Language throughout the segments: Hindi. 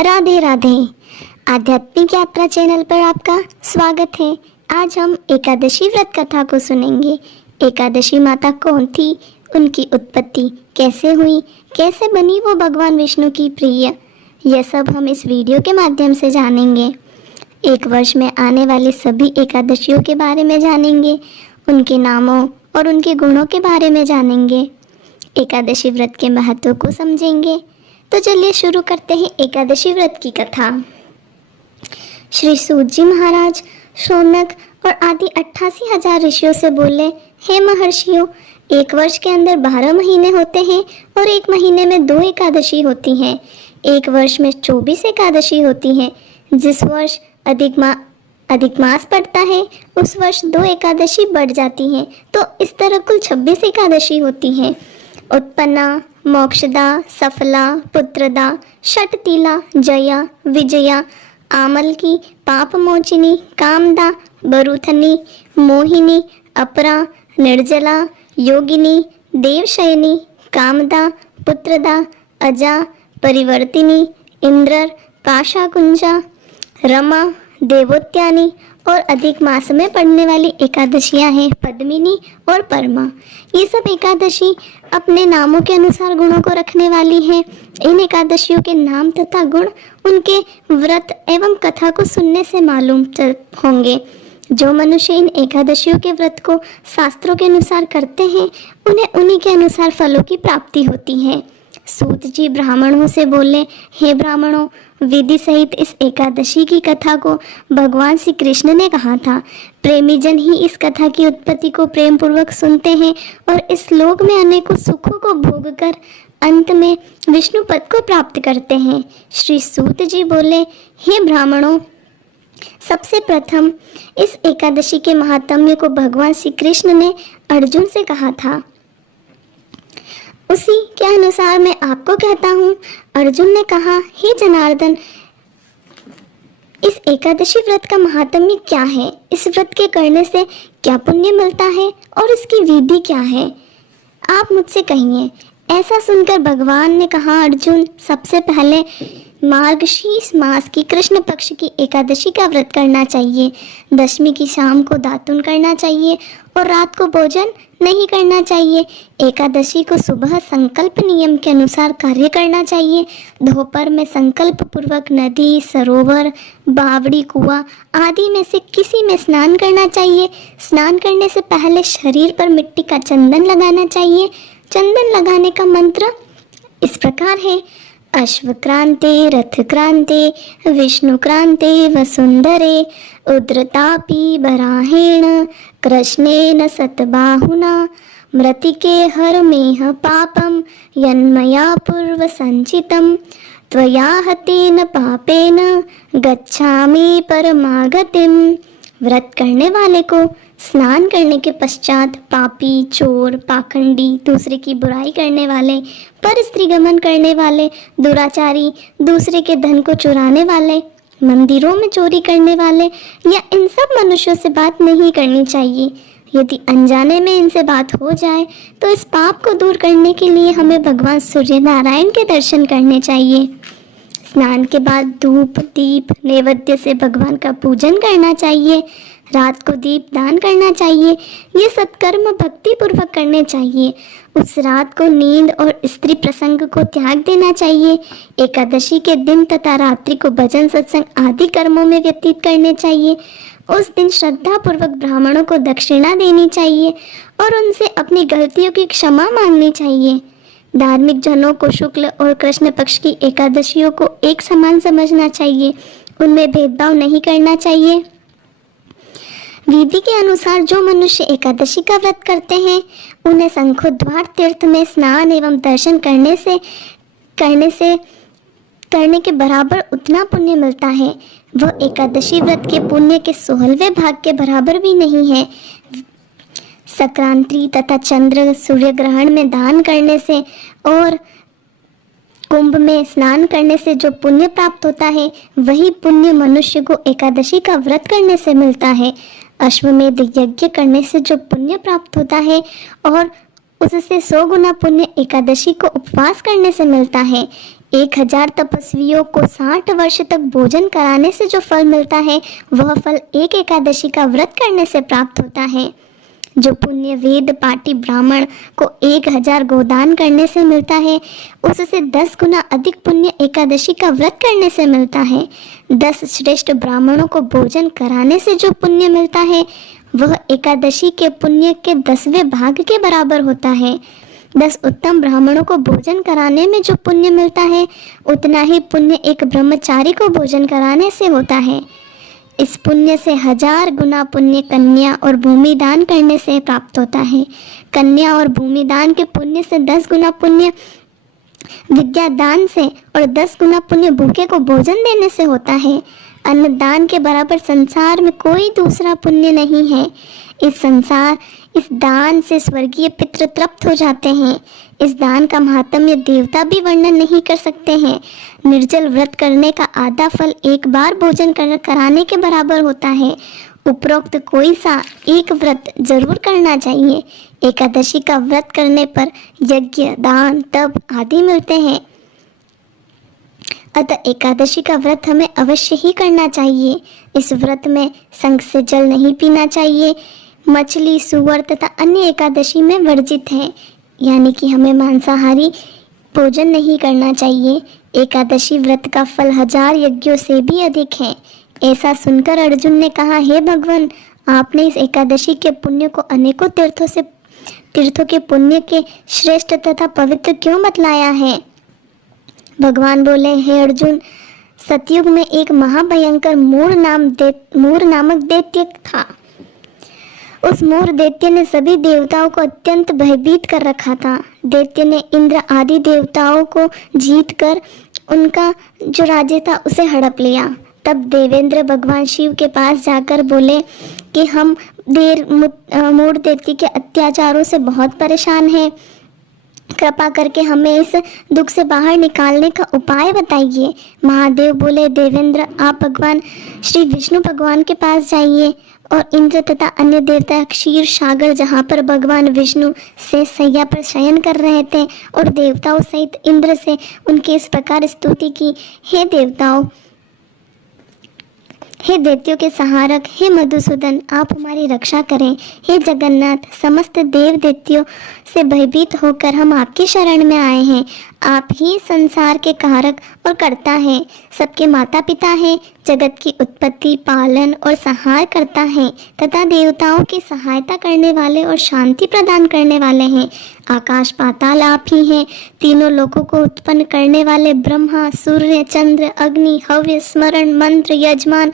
राधे राधे। आध्यात्मिक यात्रा चैनल पर आपका स्वागत है। आज हम एकादशी व्रत कथा को सुनेंगे। एकादशी माता कौन थी, उनकी उत्पत्ति कैसे हुई, कैसे बनी वो भगवान विष्णु की प्रिय, यह सब हम इस वीडियो के माध्यम से जानेंगे। एक वर्ष में आने वाली सभी एकादशियों के बारे में जानेंगे, उनके नामों और उनके गुणों के बारे में जानेंगे, एकादशी व्रत के महत्व को समझेंगे। तो चलिए शुरू करते हैं एकादशी व्रत की कथा। श्री सूत जी महाराज शौनक और आदि 88,000 ऋषियों से बोले, हे महर्षियों, एक वर्ष के अंदर 12 महीने होते हैं और एक महीने में 2 एकादशी होती हैं। एक वर्ष में 24 एकादशी होती हैं। जिस वर्ष अधिक मास पड़ता है उस वर्ष 2 एकादशी बढ़ जाती हैं, तो इस तरह कुल 26 एकादशी होती हैं। उत्पन्ना, मोक्षदा, सफला, पुत्रदा, षटतिला, जया, विजया, आमलकी, पापमोचिनी, कामदा, बरूथनी, मोहिनी, अपरा, निर्जला, योगिनी, देवशयनी, कामदा, पुत्रदा, अजा, परिवर्तिनी, इंद्र, पाशाकुंजा, रमा, देवोत्यानी और अधिक मास में पड़ने वाली एकादशियां हैं पद्मिनी और परमा। ये सब एकादशी अपने नामों के अनुसार गुणों को रखने वाली हैं। इन एकादशियों के नाम तथा गुण उनके व्रत एवं कथा को सुनने से मालूम होंगे। जो मनुष्य इन एकादशियों के व्रत को शास्त्रों के अनुसार करते हैं, उन्हें उन्हीं के अनुसार फलों की प्राप्ति होती है। सूत जी ब्राह्मणों से बोले, हे ब्राह्मणों, विधि सहित इस एकादशी की कथा को भगवान श्री कृष्ण ने कहा था। प्रेमी जन ही इस कथा की उत्पत्ति को प्रेम पूर्वक सुनते हैं और इस लोक में अनेकों सुखों को भोग कर अंत में विष्णु पद को प्राप्त करते हैं। श्री सूत जी बोले, हे ब्राह्मणों, सबसे प्रथम इस एकादशी के महात्म्य को भगवान श्री कृष्ण ने अर्जुन से कहा था। उसी के अनुसार मैं आपको कहता हूँ। अर्जुन ने कहा, हे जनार्दन, इस एकादशी व्रत का महात्म्य क्या है? इस व्रत के करने से क्या पुण्य मिलता है और इसकी विधि क्या है? आप मुझसे कहिए। ऐसा सुनकर भगवान ने कहा, अर्जुन, सबसे पहले मार्गशीर्ष मास की कृष्ण पक्ष की एकादशी का व्रत करना चाहिए। दशमी की शाम को दातुन करना चाहिए और रात को भोजन नहीं करना चाहिए। एकादशी को सुबह संकल्प नियम के अनुसार कार्य करना चाहिए। दोपहर में संकल्प पूर्वक नदी, सरोवर, बावड़ी, कुआं आदि में से किसी में स्नान करना चाहिए। स्नान करने से पहले शरीर पर मिट्टी का चंदन लगाना चाहिए। चंदन लगाने का मंत्र इस प्रकार है, अश्वक्रांते रथक्रांते विष्णुक्रांते वसुंधरे उद्रतापि बराहेण कृष्णेन सतबाहुना मृतिके हरमेह पापम यन्मया पूर्व संचितम त्वया हतेन पापेन गच्छामि परमागतिम। व्रत करने वाले को स्नान करने के पश्चात पापी, चोर, पाखंडी, दूसरे की बुराई करने वाले, पर स्त्री गमन करने वाले, दुराचारी, दूसरे के धन को चुराने वाले, मंदिरों में चोरी करने वाले या इन सब मनुष्यों से बात नहीं करनी चाहिए। यदि अनजाने में इनसे बात हो जाए तो इस पाप को दूर करने के लिए हमें भगवान सूर्य नारायण के दर्शन करने चाहिए। स्नान के बाद धूप, दीप, नैवेद्य से भगवान का पूजन करना चाहिए। रात को दीप दान करना चाहिए। ये सत्कर्म भक्ति पूर्वक करने चाहिए। उस रात को नींद और स्त्री प्रसंग को त्याग देना चाहिए। एकादशी के दिन तथा रात्रि को भजन, सत्संग आदि कर्मों में व्यतीत करने चाहिए। उस दिन श्रद्धा पूर्वक ब्राह्मणों को दक्षिणा देनी चाहिए और उनसे अपनी गलतियों की क्षमा मांगनी चाहिए। धार्मिक जनों को शुक्ल और कृष्ण पक्ष की एकादशियों को एक समान समझना चाहिए। उनमें भेदभाव नहीं करना चाहिए। विधि के अनुसार जो मनुष्य एकादशी का व्रत करते हैं, उन्हें शंखोद्वार तीर्थ में स्नान एवं दर्शन करने के बराबर उतना पुण्य मिलता है। वह एकादशी व्रत के पुण्य के 16वें भाग के बराबर भी नहीं है। संक्रांति तथा चंद्र सूर्य ग्रहण में दान करने से और कुंभ में स्नान करने से जो पुण्य प्राप्त होता है, वही पुण्य मनुष्य को एकादशी का व्रत करने से मिलता है। अश्वमेध यज्ञ करने से जो पुण्य प्राप्त होता है और उससे 100 गुना पुण्य एकादशी को उपवास करने से मिलता है। 1000 तपस्वियों को 60 वर्ष तक भोजन कराने से जो फल मिलता है वह फल एक एकादशी का व्रत करने से प्राप्त होता है। जो पुण्य वेद पाठी ब्राह्मण को 1000 गोदान करने से मिलता है उससे 10 गुना अधिक पुण्य एकादशी का व्रत करने से मिलता है। 10 श्रेष्ठ ब्राह्मणों को भोजन कराने से जो पुण्य मिलता है वह एकादशी के पुण्य के 10वें भाग के बराबर होता है। 10 उत्तम ब्राह्मणों को भोजन कराने में जो पुण्य मिलता है उतना ही पुण्य एक ब्रह्मचारी को भोजन कराने से होता है। इस पुण्य से 1000 गुना पुण्य कन्या और भूमि दान करने से प्राप्त होता है। कन्या और भूमि दान के पुण्य से 10 गुना पुण्य विद्या दान से और 10 गुना पुण्य भूखे को भोजन देने से होता है। अन्नदान के बराबर संसार में कोई दूसरा पुण्य नहीं है। इस दान से स्वर्गीय पितृ तृप्त हो जाते हैं। इस दान का महात्म्य देवता भी वर्णन नहीं कर सकते हैं। निर्जल व्रत करने का आधा फल एक बार भोजन कराने के बराबर होता है। उपरोक्त कोई सा एक व्रत जरूर करना चाहिए। एकादशी का व्रत करने पर यज्ञ दान तप आदि मिलते हैं। अतः एकादशी का व्रत हमें अवश्य ही करना चाहिए। इस व्रत में संग से जल नहीं पीना चाहिए। मछली सुअर तथा अन्य एकादशी में वर्जित है, यानी कि हमें मांसाहारी भोजन नहीं करना चाहिए। एकादशी व्रत का फल 1000 यज्ञों से भी अधिक है। ऐसा सुनकर अर्जुन ने कहा, हे भगवान, आपने इस एकादशी के पुण्य को अनेकों तीर्थों के पुण्य के श्रेष्ठ तथा पवित्र क्यों बतलाया है? भगवान बोले, हे अर्जुन, सतयुग में एक महाभयंकर मूर नामक दैत्य था। उस मूर दैत्य ने सभी देवताओं को अत्यंत भयभीत कर रखा था। दैत्य ने इंद्र आदि देवताओं को जीत कर उनका जो राज्य था उसे हड़प लिया। तब देवेंद्र भगवान शिव के पास जाकर बोले कि हम मूर दैत्य के अत्याचारों से बहुत परेशान हैं। कृपा करके हमें इस दुख से बाहर निकालने का उपाय बताइए। महादेव बोले, देवेंद्र, आप भगवान श्री विष्णु भगवान के पास जाइए और इंद्र तथा अन्य देवता क्षीर सागर, जहाँ पर भगवान विष्णु से सैया पर शयन कर रहे थे और देवताओं सहित इंद्र से उनकी इस प्रकार स्तुति की, हे देवताओं, हे दैत्यों के सहारक, हे मधुसूदन, आप हमारी रक्षा करें। हे जगन्नाथ, समस्त देव दैत्यों से भयभीत होकर हम आपकी शरण में आए हैं। आप ही संसार के कारक और कर्ता हैं, सबके माता पिता हैं, जगत की उत्पत्ति, पालन और संहार करता है तथा देवताओं की सहायता करने वाले और शांति प्रदान करने वाले हैं। आकाश पाताल आप ही हैं। तीनों लोकों को उत्पन्न करने वाले ब्रह्मा, सूर्य, चंद्र, अग्नि, हव्य, स्मरण, मंत्र, यजमान,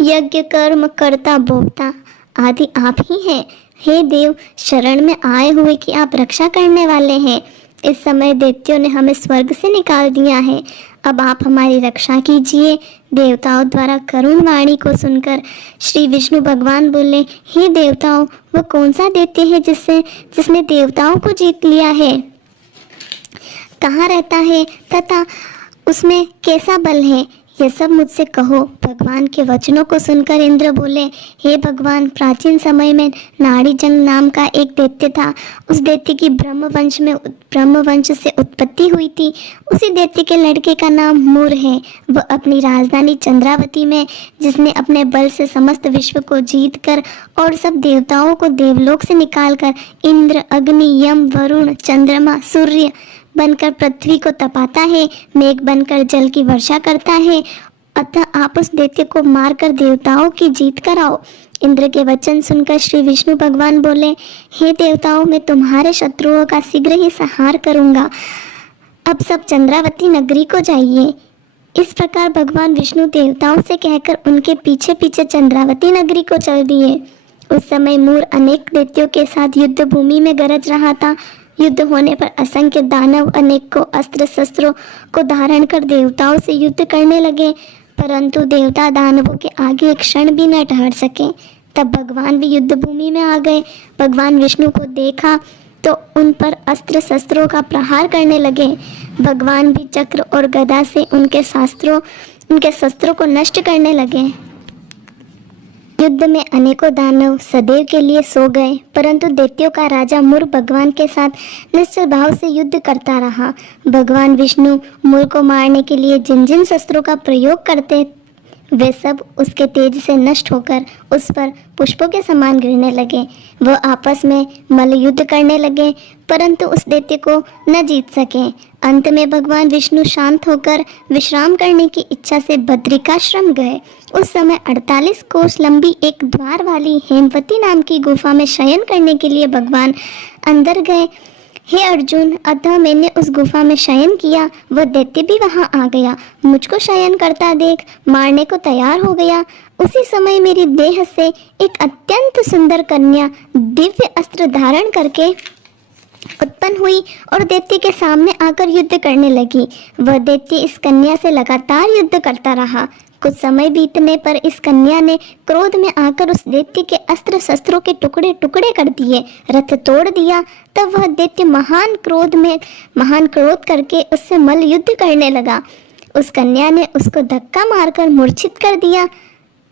यज्ञ, कर्म, कर्ता, भोक्ता आदि आप ही हैं। हे देव, शरण में आए हुए कि आप रक्षा करने वाले हैं। इस समय दैत्यों ने हमें स्वर्ग से निकाल दिया है। अब आप हमारी रक्षा कीजिए। देवताओं द्वारा करुण वाणी को सुनकर श्री विष्णु भगवान बोले, हे देवताओं, वो कौन सा दैत्य है जिसने देवताओं को जीत लिया है? कहाँ रहता है तथा उसमें कैसा बल है? ये सब मुझसे कहो। भगवान के वचनों को सुनकर इंद्र बोले, हे भगवान, प्राचीन समय में नाड़ीजंग नाम का एक दैत्य था। उस दैत्य की ब्रह्मवंश से उत्पत्ति हुई थी। उसी दैत्य के लड़के का नाम मूर है। वह अपनी राजधानी चंद्रावती में, जिसने अपने बल से समस्त विश्व को जीतकर और सब देवताओं को देवलोक से निकालकर इंद्र, अग्नि, यम, वरुण, चंद्रमा, सूर्य बनकर पृथ्वी को तपाता है, मेघ बनकर जल की वर्षा करता है। अतः आप उस दैत्य को मारकर देवताओं की जीत कराओ। इंद्र के वचन सुनकर श्री विष्णु भगवान बोले, हे देवताओं, मैं तुम्हारे शत्रुओं का शीघ्र ही संहार करूंगा। अब सब चंद्रावती नगरी को जाइए। इस प्रकार भगवान विष्णु देवताओं से कहकर उनके पीछे पीछे चंद्रावती नगरी को चल दिए। उस समय मूर अनेक दैत्यों के साथ युद्ध भूमि में गरज रहा था। युद्ध होने पर असंख्य दानव अनेकों अस्त्र शस्त्रों को धारण कर देवताओं से युद्ध करने लगे, परंतु देवता दानवों के आगे एक क्षण भी न ठहर सके। तब भगवान भी युद्ध भूमि में आ गए। भगवान विष्णु को देखा तो उन पर अस्त्र शस्त्रों का प्रहार करने लगे। भगवान भी चक्र और गदा से उनके शस्त्रों को नष्ट करने लगे। युद्ध में अनेकों दानव सदैव के लिए सो गए, परंतु दैत्यों का राजा मुर भगवान के साथ निश्चल भाव से युद्ध करता रहा। भगवान विष्णु मुर को मारने के लिए जिन जिन शस्त्रों का प्रयोग करते वे सब उसके तेज से नष्ट होकर उस पर पुष्पों के समान गिरने लगे। वह आपस में मल्ल युद्ध करने लगे, परंतु उस दैत्य को न जीत सके। अंत में भगवान विष्णु शांत होकर विश्राम करने की इच्छा से बद्रिकाश्रम गए। उस समय 48 कोस लंबी एक द्वार वाली हेमवती नाम की गुफा में शयन करने के लिए भगवान अंदर गए। हे अर्जुन, अतः मैंने उस गुफा में शयन किया। वह दैत्य भी वहां आ गया, मुझको शयन करता देख मारने को तैयार हो गया। उसी समय मेरी देह से एक अत्यंत सुंदर कन्या दिव्य अस्त्र धारण करके उत्पन्न हुई और दैत्य के सामने आकर युद्ध करने लगी। वह दैत्य इस कन्या से लगातार युद्ध करता रहा। कुछ समय बीतने पर इस कन्या ने क्रोध में आकर उस दैत्य के अस्त्र शस्त्रों के टुकड़े टुकड़े कर दिए, रथ तोड़ दिया। तब वह दैत्य महान क्रोध करके उससे मल्ल युद्ध करने लगा। उस कन्या ने उसको धक्का मारकर मूर्छित कर दिया।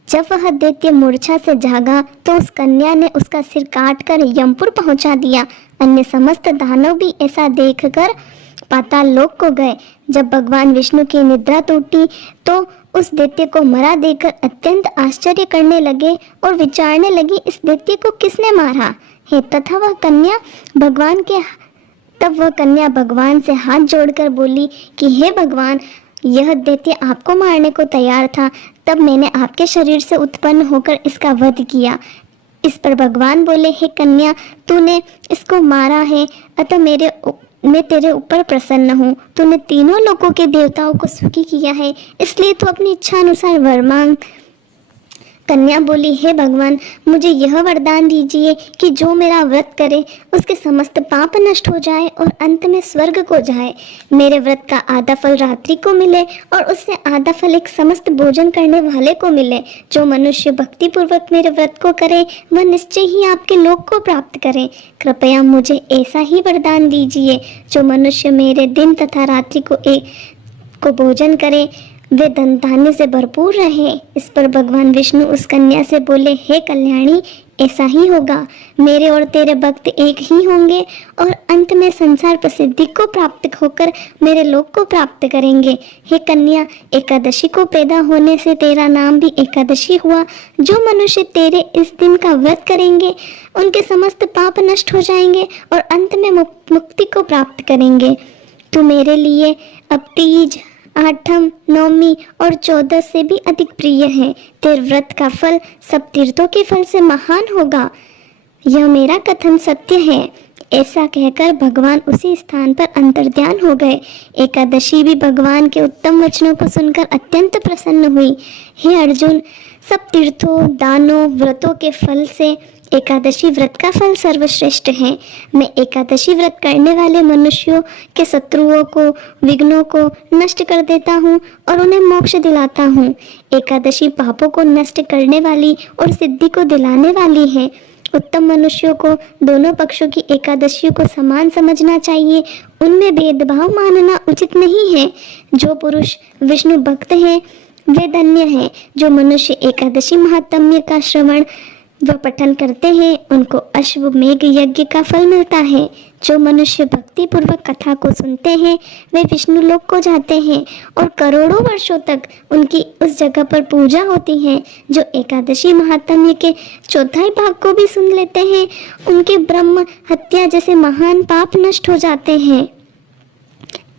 जब वह दैत्य मूर्छा से जागा तो उस कन्या ने उसका सिर काटकर यमपुर पहुंचा दिया। अन्य समस्त दानव भी ऐसा देखकर पाताल लोक को गए। जब भगवान विष्णु की निद्रा टूटी तो उस दैत्य को मरा देखकर अत्यंत आश्चर्य करने लगे और विचारने लगी, इस दैत्य को किसने मारा है। तब वह कन्या भगवान से हाथ जोड़कर बोली कि हे भगवान, यह दैत्य आपको मारने को तैयार था, तब मैंने आपके शरीर से उत्पन्न होकर इसका वध किया। इस पर भगवान बोले, हे कन्या, तूने इसको मारा है, अतः मैं तेरे ऊपर प्रसन्न हूँ। तूने तीनों लोकों के देवताओं को सुखी किया है, इसलिए तू अपनी इच्छा अनुसार वर मांग। कन्या बोली, हे भगवान, मुझे यह वरदान दीजिए कि जो मेरा व्रत करे उसके समस्त पाप नष्ट हो जाए और अंत में स्वर्ग को जाए। मेरे व्रत का आधा फल रात्रि को मिले और उससे आधा फल एक समस्त भोजन करने वाले को मिले। जो मनुष्य भक्ति पूर्वक मेरे व्रत को करे वह निश्चय ही आपके लोक को प्राप्त करे। कृपया मुझे ऐसा ही वरदान दीजिए। जो मनुष्य मेरे दिन तथा रात्रि को भोजन करे वे धन धान्य से भरपूर रहे। इस पर भगवान विष्णु उस कन्या से बोले, हे कल्याणी, ऐसा ही होगा। मेरे और तेरे भक्त एक ही होंगे और अंत में संसार प्रसिद्धि को प्राप्त होकर मेरे लोक को प्राप्त करेंगे। हे कन्या, एकादशी को पैदा होने से तेरा नाम भी एकादशी हुआ। जो मनुष्य तेरे इस दिन का व्रत करेंगे उनके समस्त पाप नष्ट हो जाएंगे और अंत में मुक्ति को प्राप्त करेंगे। तू मेरे लिए अब तीज, आठम, नौमी और 14 से भी अधिक प्रिय है। तेरे व्रत का फल सब तीर्थों के फल से महान होगा। यह मेरा कथन सत्य है। ऐसा कहकर भगवान उसी स्थान पर अंतर्ध्यान हो गए। एकादशी भी भगवान के उत्तम वचनों को सुनकर अत्यंत प्रसन्न हुई। हे अर्जुन, सब तीर्थों, दानों, व्रतों के फल से एकादशी व्रत का फल सर्वश्रेष्ठ है। मैं एकादशी व्रत करने वाले मनुष्यों के शत्रुओं को, विघ्नों को नष्ट कर देता हूँ और उन्हें मोक्ष दिलाता हूँ। एकादशी पापों को नष्ट करने वाली और सिद्धि को दिलाने वाली है। उत्तम मनुष्यों को दोनों पक्षों की एकादशियों को समान समझना चाहिए। उनमें भेदभाव मानना उचित नहीं है। जो पुरुष विष्णु भक्त हैं वे धन्य हैं। जो मनुष्य एकादशी महात्म्य का श्रवण व पठन करते हैं उनको अश्वमेघ यज्ञ का फल मिलता है। जो मनुष्य भक्ति पूर्वक कथा को सुनते हैं वे विष्णु लोक को जाते हैं और करोड़ों वर्षों तक उनकी उस जगह पर पूजा होती है। जो एकादशी महात्म्य के चौथाई भाग को भी सुन लेते हैं उनके ब्रह्म हत्या जैसे महान पाप नष्ट हो जाते हैं।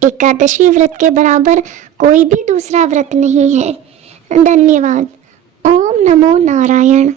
एकादशी व्रत के बराबर कोई भी दूसरा व्रत नहीं है। धन्यवाद। ओम नमो नारायण।